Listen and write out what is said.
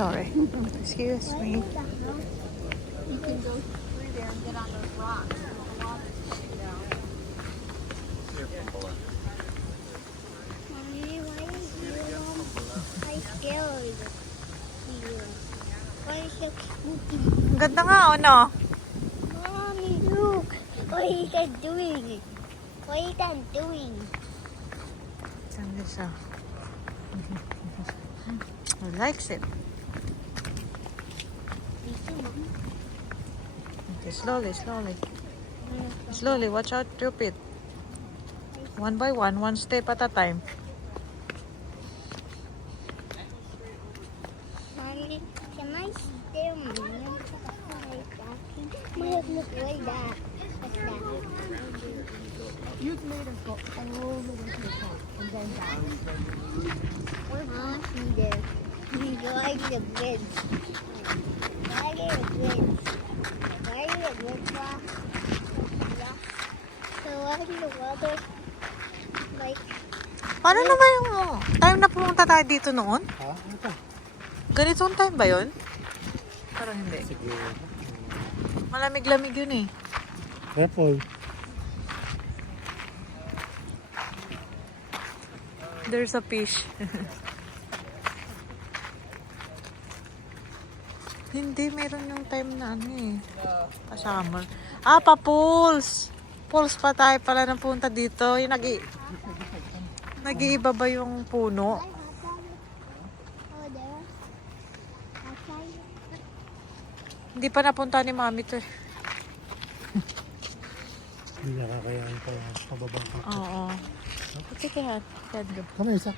sorry. Excuse me. You can go through there and get on those rocks. The water's coming down. Mommy, why is you I scared you? Why is so spooky? Ang ganda nga, oh, no? Mommy, look! What is that doing? What is that doing? Ganda siya. He likes it. Okay, slowly, slowly. Slowly, watch out, stupid. One by one step at a time. Mommy, can I steal Mommy? Look like that. What's that? You've made us go all the way to the top and then down. We're walking there. We like the bridge. Why are the bridge? Why are the bridge rock? So why is the water like Paano naman yung time na pumunta tayo dito noon? Ha? Ano to? Ganitong time ba yun? Parang hindi. Siguro. Malamig-lamig yun eh. Careful. There's a fish. Hindi, meron yung time na ano eh. Pa-summer. Ah, pa-pools. Pools pa tayo pala na punta dito. Yung nag-iiba ba yung puno? oh there? Outside? Hindi pa napunta ni Mami to eh. Hindi nakakayaan pa pababa ka. Oo. Sige, Han. Yan, go. Kami isa.